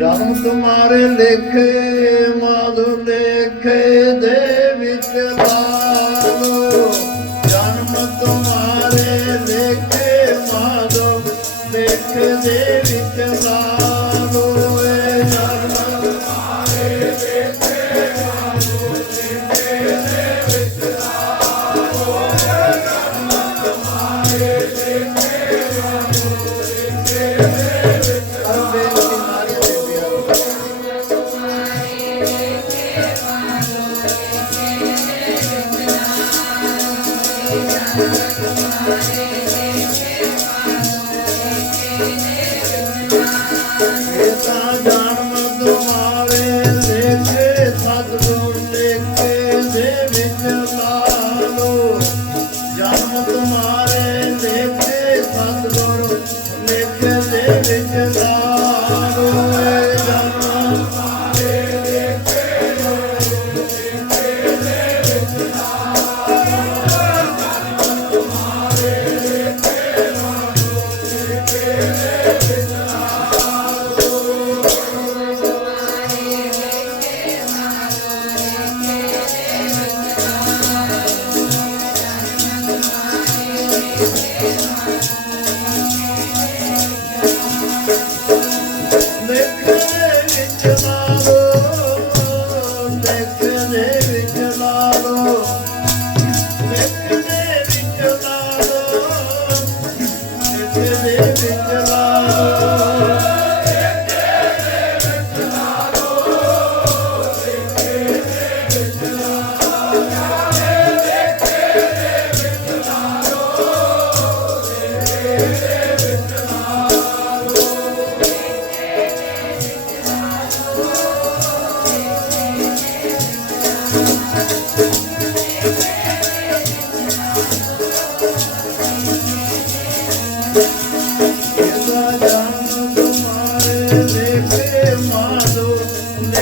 ਜਮ ਤੁਮਾਰੇ ਲੇਖੇ ਮਾਧੁ ਲੇਖੇ ਦੇ ਵਿੱਚ ਲਾਗੋ ਜਨਮ ਤੁਮਾਰੇ ਲੇਖੇ ਦੇ ਵਿੱਚ ਲਾਗੋ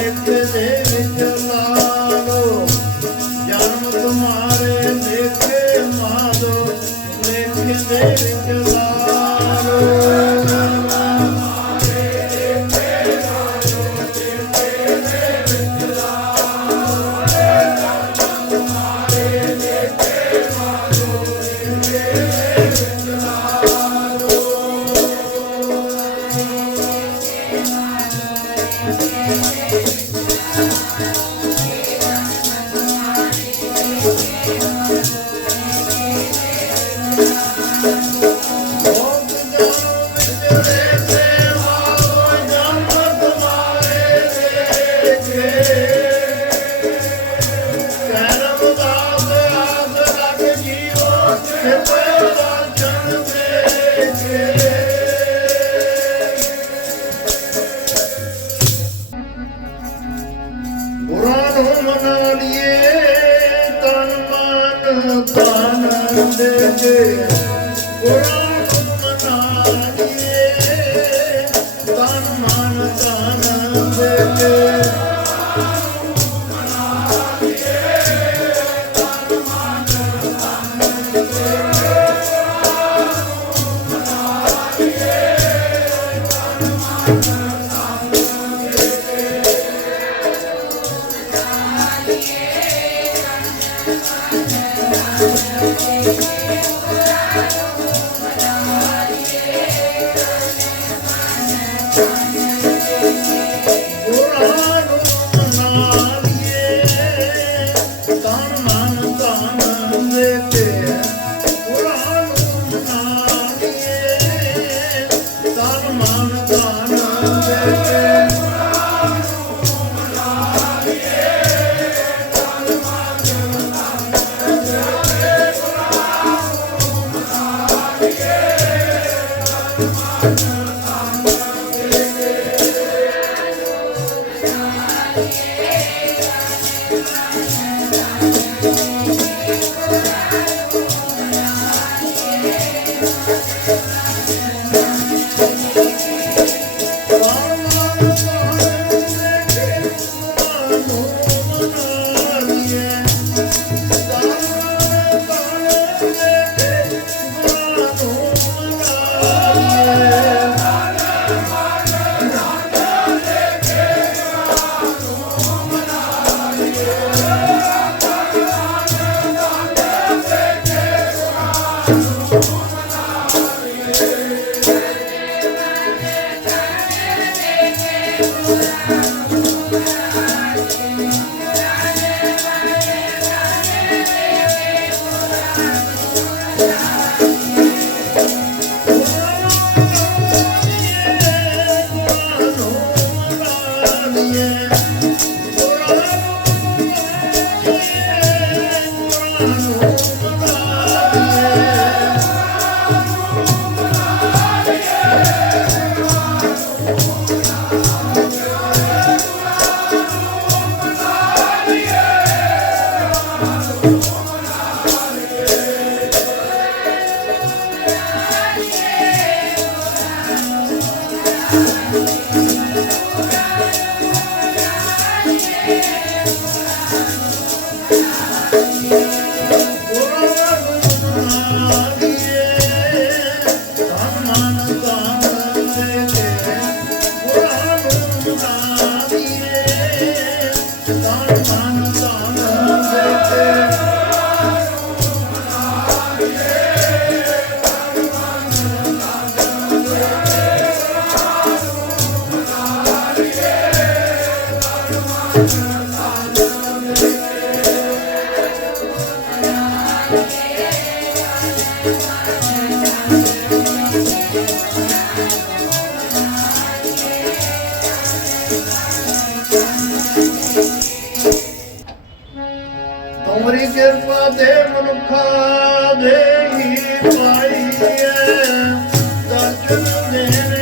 ਵਿੱਚ ਦੇ ਵਿੱਚ ਲਾ Yeah. ਤੁਮਰੀ ਕਿਰਪਾ ਦੇ ਮਨੁੱਖਾ ਦੇ ਹੀ ਪਾਈਐ ਦਰਸ਼ਨ ਦੇਣੇ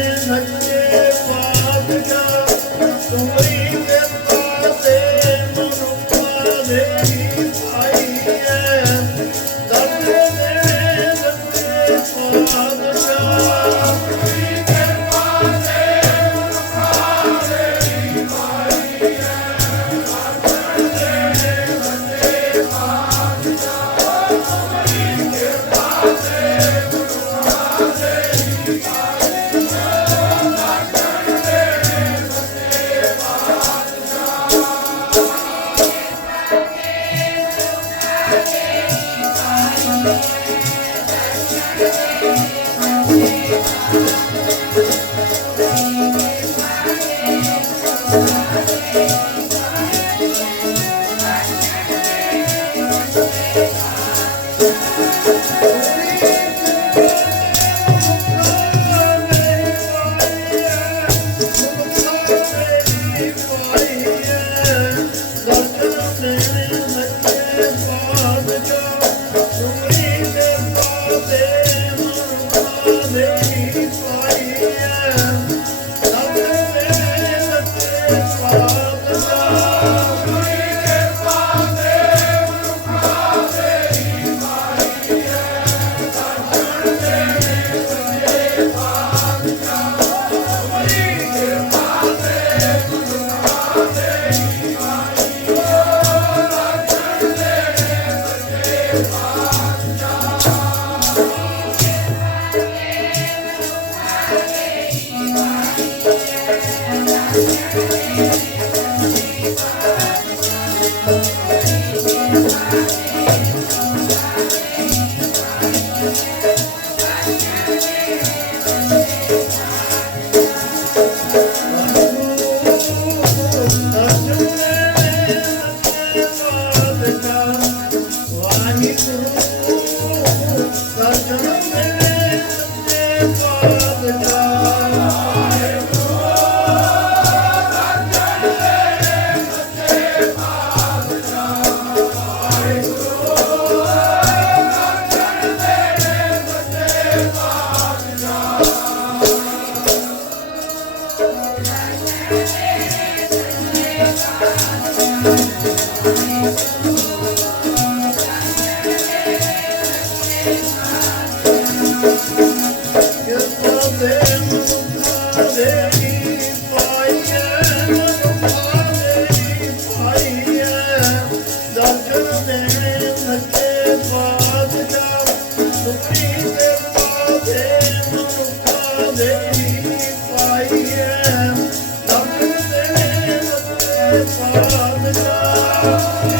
the love.